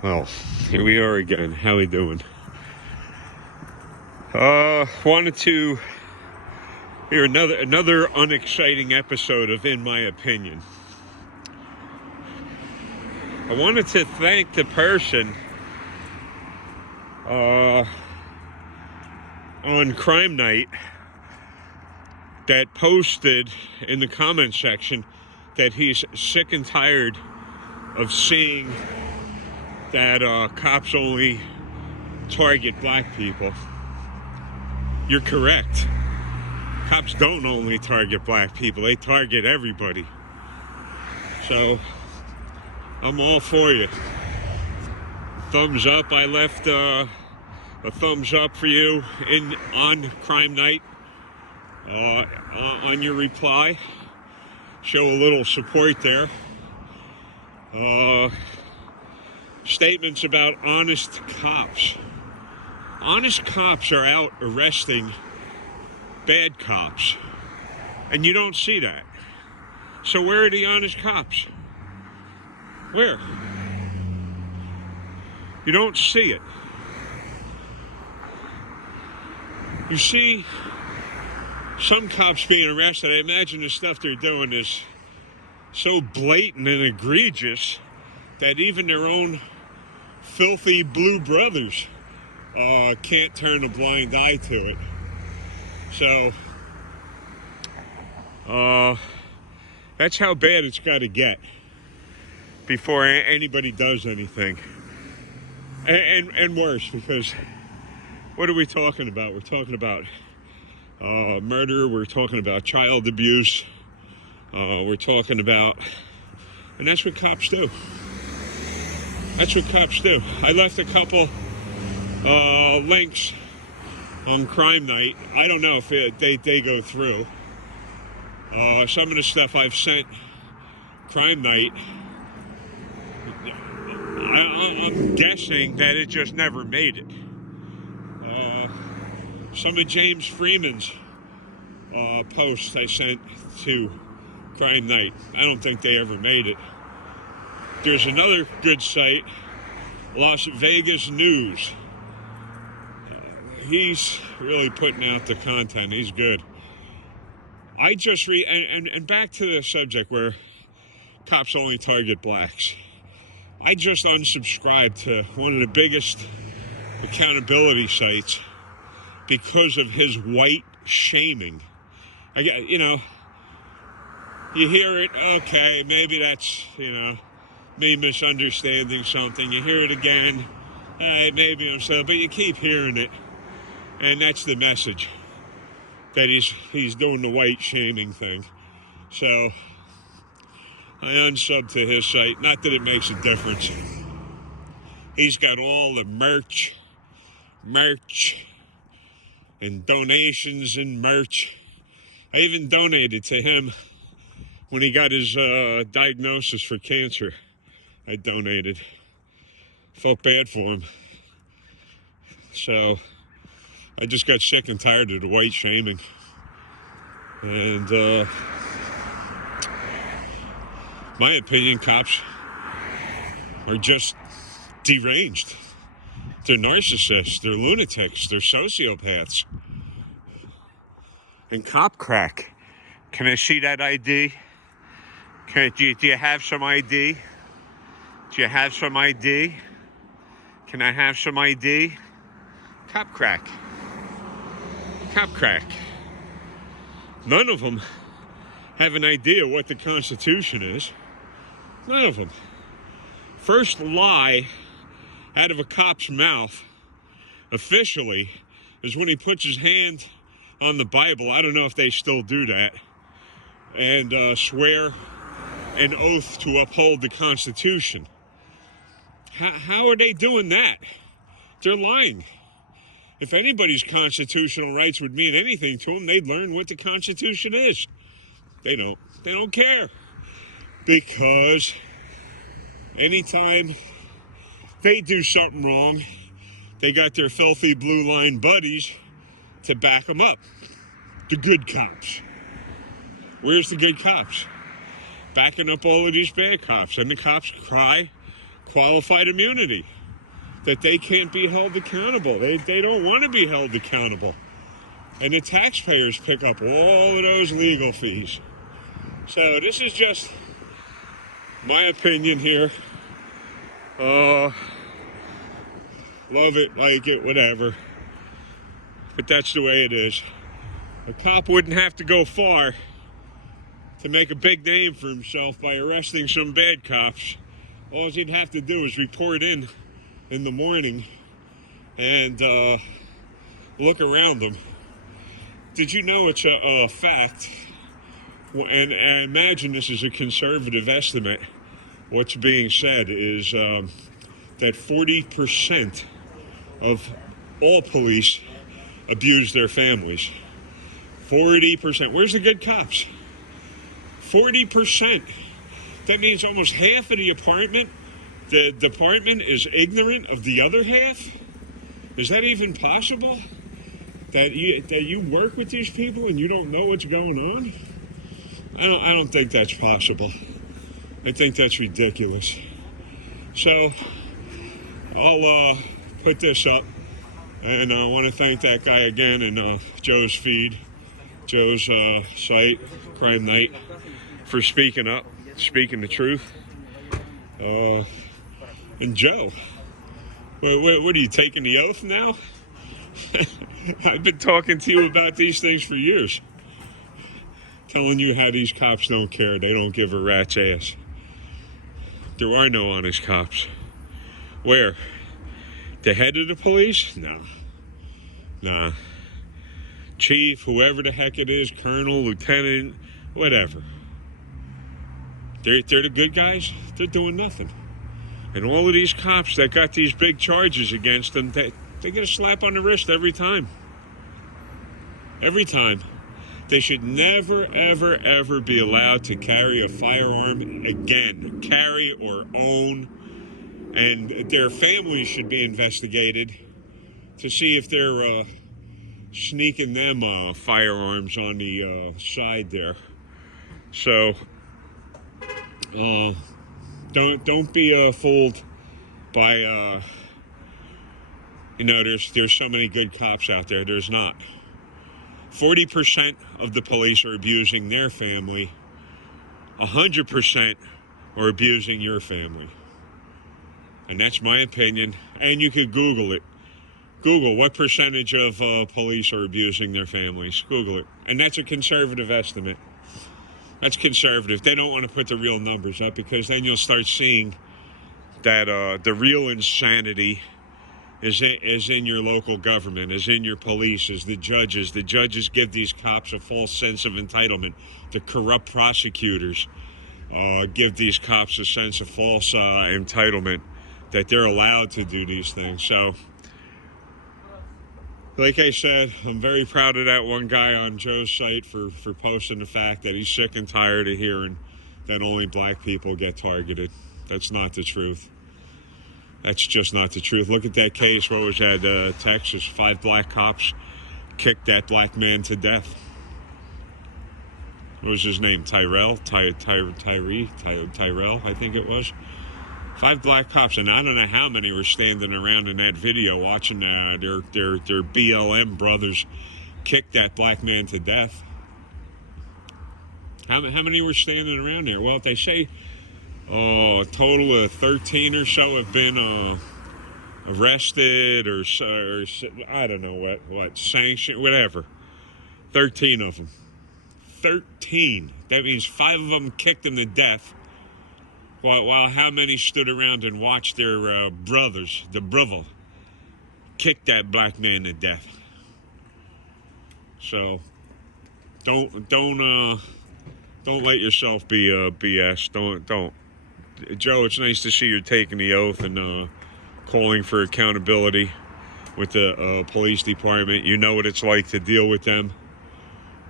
Well, here we are again. How we doing? Wanted to hear another unexciting episode of In My Opinion. I wanted to thank the person on Crime Night that posted in the comment section that he's sick and tired of seeing that cops only target black people. You're correct. Cops don't only target black people, they target everybody. So, I'm all for you. Thumbs up. I left a thumbs up for you on Crime Night on your reply. Show a little support there. Statements about honest cops. Honest cops are out arresting bad cops, and you don't see that. So where are the honest cops? Where? You don't see it. You see some cops being arrested. I imagine the stuff they're doing is so blatant and egregious that even their own filthy blue brothers can't turn a blind eye to it. So, that's how bad it's got to get before anybody does anything. And worse, because what are we talking about? We're talking about murder, we're talking about child abuse, we're talking about, and that's what cops do. That's what cops do. I left a couple links on Crime Night. I don't know if they go through. Some of the stuff I've sent Crime Night, I'm guessing that it just never made it. Some of James Freeman's posts I sent to Crime Night, I don't think they ever made it. There's another good site, Las Vegas News. He's really putting out the content. He's good. I just read, and back to the subject where cops only target blacks. I just unsubscribed to one of the biggest accountability sites because of his white shaming. You hear it, okay, maybe that's, me misunderstanding something. You hear it again, maybe I'm so, but you keep hearing it. And that's the message, that he's doing the white shaming thing. So I unsubbed to his site. Not that it makes a difference. He's got all the merch and donations and merch. I even donated to him when he got his diagnosis for cancer. I donated. Felt bad for him. So I just got sick and tired of the white shaming. And my opinion, cops are just deranged. They're narcissists, they're lunatics, they're sociopaths. And cop crack. Can I see that ID? Do you have some ID? Do you have some ID? Can I have some ID? Cop crack. Cop crack. None of them have an idea what the Constitution is. None of them. First lie out of a cop's mouth, officially, is when he puts his hand on the Bible. I don't know if they still do that. And swear an oath to uphold the Constitution. How are they doing that? They're lying. If anybody's constitutional rights would mean anything to them, they'd learn what the Constitution is. They don't. They don't care. Because anytime they do something wrong, they got their filthy blue line buddies to back them up. The good cops. Where's the good cops? Backing up all of these bad cops. And the cops cry qualified immunity, that they can't be held accountable. They don't want to be held accountable. And the taxpayers pick up all of those legal fees. So this is just my opinion here. Love it, like it, whatever. But that's the way it is. A cop wouldn't have to go far to make a big name for himself by arresting some bad cops. All he'd have to do is report in the morning and look around them. Did you know it's a fact, and I imagine this is a conservative estimate, what's being said is that 40% of all police abuse their families. 40%. Where's the good cops? 40%. That means almost half of the department is ignorant of the other half? Is that even possible? That you work with these people and you don't know what's going on? I don't think that's possible. I think that's ridiculous. So I'll put this up, and I want to thank that guy again in Joe's feed, Joe's site, Crime Night, for speaking up, speaking the truth. And Joe, what are you, taking the oath now? I've been talking to you about these things for years. Telling you how these cops don't care. They don't give a rat's ass. There are no honest cops. Where? The head of the police? No. Nah. Chief, whoever the heck it is, colonel, lieutenant, whatever. They're the good guys. They're doing nothing. And all of these cops that got these big charges against them, they get a slap on the wrist every time. Every time. They should never, ever, ever be allowed to carry a firearm again. Carry or own. And their families should be investigated to see if they're sneaking them firearms on the side there. So, don't be fooled by there's so many good cops out there. There's not. 40% of the police are abusing their family. 100% are abusing your family. And that's my opinion. And you could Google it. Google what percentage of police are abusing their families. Google it. And that's a conservative estimate. That's conservative. They don't want to put the real numbers up because then you'll start seeing that the real insanity is in your local government, is in your police, is the judges. The judges give these cops a false sense of entitlement. The corrupt prosecutors give these cops a sense of false entitlement that they're allowed to do these things. So, like I said, I'm very proud of that one guy on Joe's site for posting the fact that he's sick and tired of hearing that only black people get targeted. That's not the truth. That's just not the truth. Look at that case. What was that? Texas. 5 black cops kicked that black man to death. What was his name? Tyrell, I think it was. 5 black cops, and I don't know how many were standing around in that video watching their BLM brothers kick that black man to death. How many were standing around there? Well, if they say a total of 13 or so have been arrested or I don't know what sanctioned, whatever. 13 of them. 13. That means 5 of them kicked him to death. While how many stood around and watched their brothers, the brother, kick that black man to death? So don't let yourself be BS. Don't. Joe, it's nice to see you're taking the oath and calling for accountability with the police department. You know what it's like to deal with them.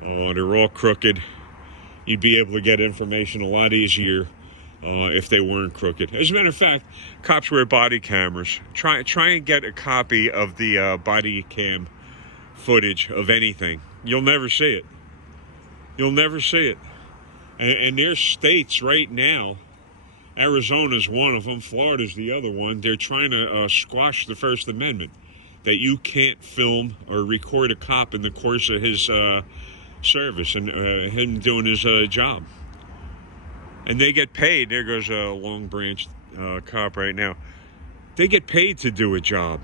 They're all crooked. You'd be able to get information a lot easier if they weren't crooked. As a matter of fact, cops wear body cameras. Try and get a copy of the body cam footage of anything. You'll never see it. You'll never see it. And there's states right now, Arizona's one of them. Florida's the other one. They're trying to squash the First Amendment, that you can't film or record a cop in the course of his service and him doing his job. And they get paid. There goes a Long Branch cop right now. They get paid to do a job.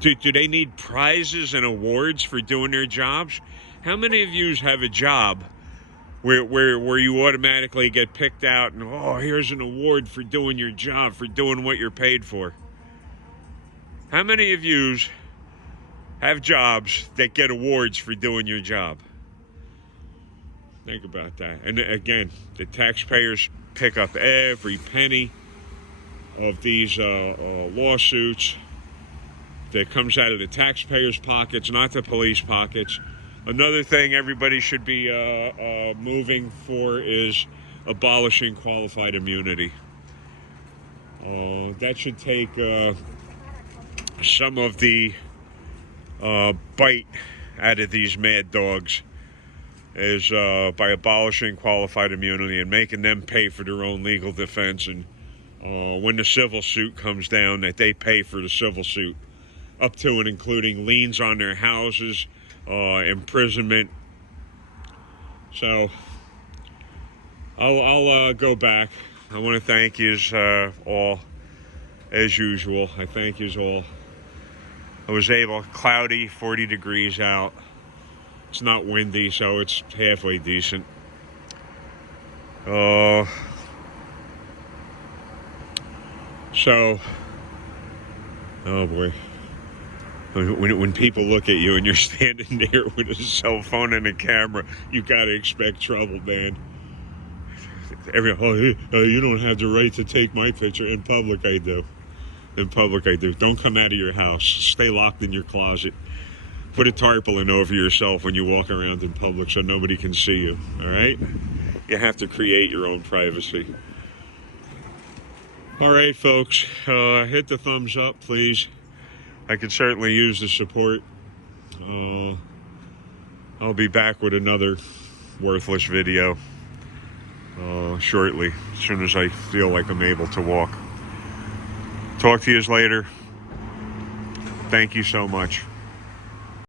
Do they need prizes and awards for doing their jobs? How many of you have a job where you automatically get picked out and, oh, here's an award for doing your job, for doing what you're paid for? How many of you have jobs that get awards for doing your job? Think about that. And again, the taxpayers pick up every penny of these lawsuits that comes out of the taxpayers' pockets, not the police pockets. Another thing everybody should be moving for is abolishing qualified immunity. That should take some of the bite out of these mad dogs, is by abolishing qualified immunity and making them pay for their own legal defense. And when the civil suit comes down, that they pay for the civil suit, up to and including liens on their houses, imprisonment. So I'll go back. I want to thank you all, as usual. I thank you all. I was able, cloudy, 40 degrees out. It's not windy, so it's halfway decent. So, oh boy. When people look at you and you're standing there with a cell phone and a camera, you gotta expect trouble, man. Everyone, oh, you don't have the right to take my picture. In public, I do. In public, I do. Don't come out of your house. Stay locked in your closet. Put a tarpaulin over yourself when you walk around in public so nobody can see you, all right? You have to create your own privacy. All right, folks, hit the thumbs up, please. I could certainly use the support. I'll be back with another worthless video shortly, as soon as I feel like I'm able to walk. Talk to you later. Thank you so much.